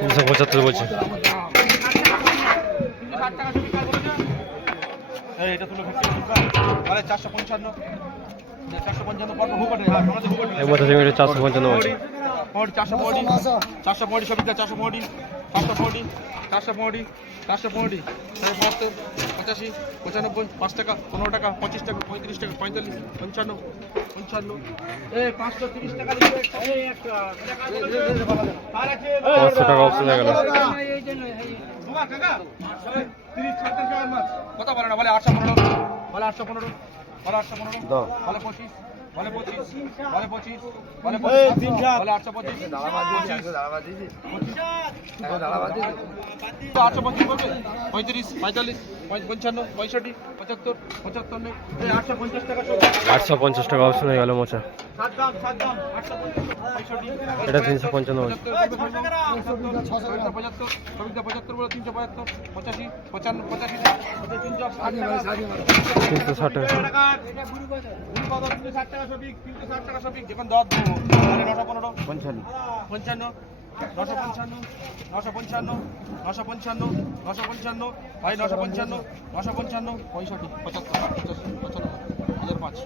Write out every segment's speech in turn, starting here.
তিনশো পঁচাত্তর বলছে। এই এটা তুলে ফেলতে আরে চারশো পঞ্চান্ন। চারশো পঞ্চান্ন কত? হুকাটে হ্যাঁ চারশো পঞ্চান্ন বলছে চারশো পৌঁটি চারশো পৌঁটি সবিতা চারশো চারশো পৌঁটি চারশো পৌঁটি সাড়ে বাহাত্তর পঁচাশি পঁচানব্বই পাঁচ টাকা পনেরো টাকা পঁচিশ টাকা পঁয়ত্রিশ টাকা পঁয়তাল্লিশ পঞ্চান্ন পঞ্চান্ন পাঁচশো তিরিশ টাকা পাঁচশো টাকা অপশন গেল। কথা বলে না বলে আটশো পনেরো বলে আটশো পনেরো বলে আটশো পনেরো বলে পঁচিশ। বলে পঁচিশ বলে পঁচিশ বলে পঁচিশ বলে আটশো পঁচিশ। আটশো পঁচিশ বলবে পঁয়ত্রিশ পঁয়তাল্লিশ পঁয়- পঞ্চান্ন পঁয়ষট্টি পঁচাত্তর পঁচাত্তর আটশো পঞ্চাশ টাকা সব। আটশো পঞ্চাশ টাকা অপশন হয়ে গেল মোচা। সাত দাম সাত দাম। আটশো পঞ্চাশ এটা তিনশো পঞ্চান্ন তিনশো ষাট টাকা। পঞ্চান্ন। পঞ্চান্ন নশো পঞ্চান্ন নশো পঞ্চান্ন নশো পঞ্চান্ন নশো পঞ্চান্ন ভাই নশো পঞ্চান্ন নশো পঞ্চান্ন পঁয়ষট্টি পঁচাত্তর পঁচাত্তর হাজার পাঁচ।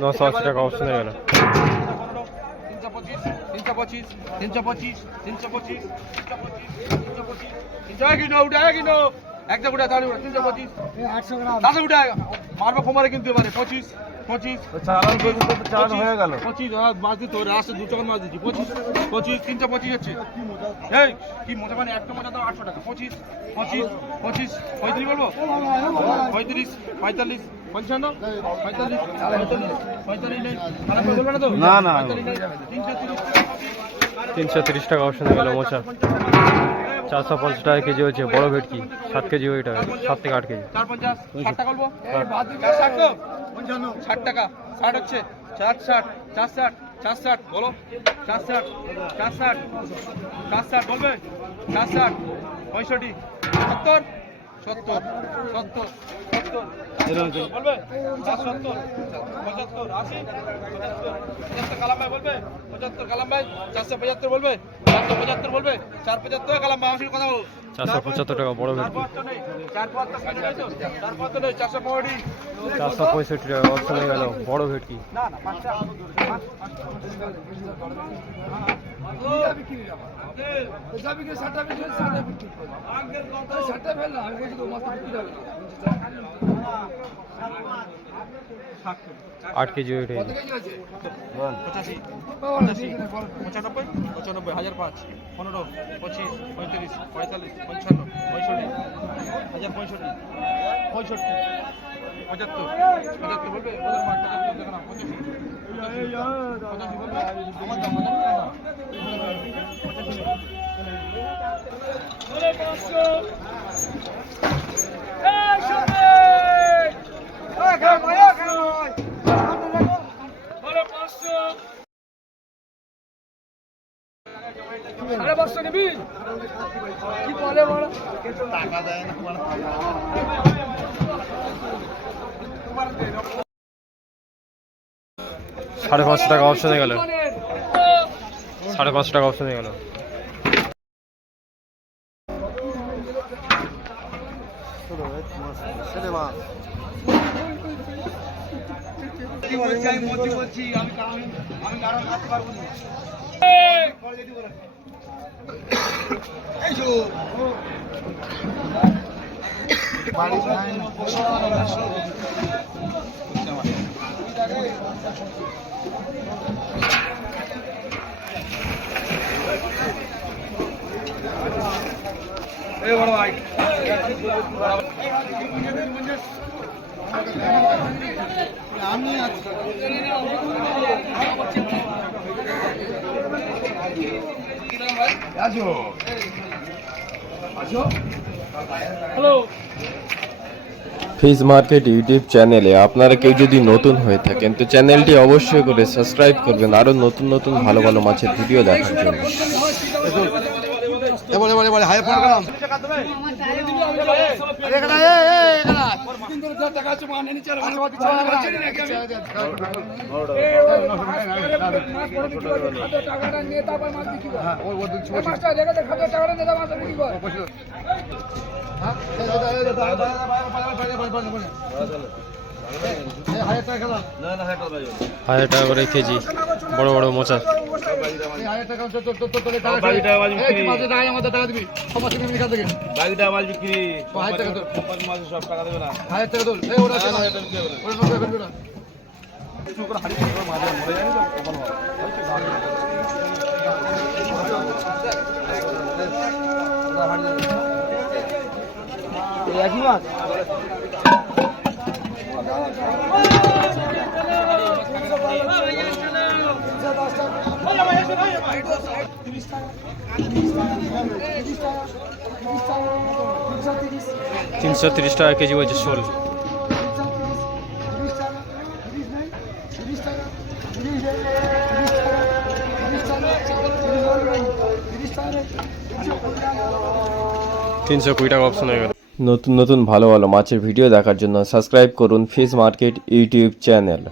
নশো আশি টাকা অপশন হয়ে গেল। তিনশো পঁচিশ তিনশো পঁচিশ তিনশো পঁচিশ তিনশো পঁচিশ তিনশো পঁচিশ তিনশো পঁচিশ তিনশো কিনো উঠে কিনো একটা উঠে তাহলে তিনশো পঁচিশ। তাহলে উঠে মারবো কোমারে কিনতে পারে পঁচিশ পঁচিশ। চালান হয়ে গেল। পঁচিশ হ্যাঁ, মাছ দিতে দু টাকার মাছ দিচ্ছি পঁচিশ পঁচিশ তিনশো পঁচিশ হচ্ছে। এই কি মোটা মানে একটা মোটা দাও আটশো টাকা পঁচিশ পঁচিশ পঁচিশ পঁয়ত্রিশ বলব? পঁয়ত্রিশ পঁয়তাল্লিশ পঞ্চান্ন পঁয়তাল্লিশ পঁয়তাল্লিশ পঁয়তাল্লিশ নেই। খারাপ বলবে না তো? না, না। তিনশো তিরিশ তিনশো তিরিশ টাকা অপশন হয়ে গেল মোচা। চারশো পঞ্চাশ টাকা কেজি হচ্ছে বড় ভেটকি সাত কেজি ওইটা সাত থেকে আট কেজি। চার পঞ্চাশ ষাট টাকা বলব? চার ষাট তো ষাট টাকা। ষাট হচ্ছে। চার ষাট চার ষাট চার ষাট বলো। চার ষাট চার ষাট চার ষাট বলবে? চার ষাট পঁয়ষট্টি সত্তর। সত্তর সত্তর সত্তর। বলবে? সত্তর পঁচাত্তর আশি পঁচাত্তর পঁচাত্তর কালাম ভাই বলবে? পঁচাত্তর কালাম ভাই চারশো পঁচাত্তর বলবে? চারশো পঁচাত্তর বলবে? চার পঁচাত্তর কালাম ভাই আমার কথা বলো। চারশো পঁচাত্তর টাকা বড় ভেটকি চারশো পঁয়ষট্টি। চারশো পঁয়ষট্টি টাকা অপশন হয়ে গেল বড় ভেটকি না না পাঁচটা। আট কেজি ওইটা পঁচাশি। পঁচাশি। পঁচানব্বই? পঁচানব্বই হাজার পাঁচ। পনেরো পঁচিশ পঁয়ত্রিশ পঁয়তাল্লিশ পঞ্চান্ন পঁয়ষট্টি হাজার পঁয়ষট্টি পঁয়ষট্টি পঁচাত্তর পঁচাত্তর বলবে? ওদের মাঠ পঁচাত্তর দেখো না। পঁচাশি পঁচাশি বলবে? আমার দাম পঁচাশি। সাড়ে পাঁচশো টাকা অপশন গেল। সাড়ে পাঁচশো টাকা অপশন গেল। এই আমি আছি। আসো। আসো। ফিজ মার্কেট ইউটিউব চ্যানেলে আপনারা কেউ যদি নতুন হয়ে থাকেন, তো চ্যানেলটি অবশ্যই করে সাবস্ক্রাইব করবেন। আরও নতুন নতুন ভালো ভালো মাছের ভিডিও দেখার জন্য। এবারে এবারে এবারে হাজার পনেরো গ্রাম হাজার টাকা করে কেজি বড় বড় মোচা। বাকিটা মাল তিনশো তিরিশ টাকা কেজি বলছে শোল। তিনশো কুড়ি টাকা অপশন হয়ে গেল। নতুন নতুন ভালো ভালো মাছের ভিডিও দেখার জন্য সাবস্ক্রাইব করুন ফিশ মার্কেট ইউটিউব চ্যানেল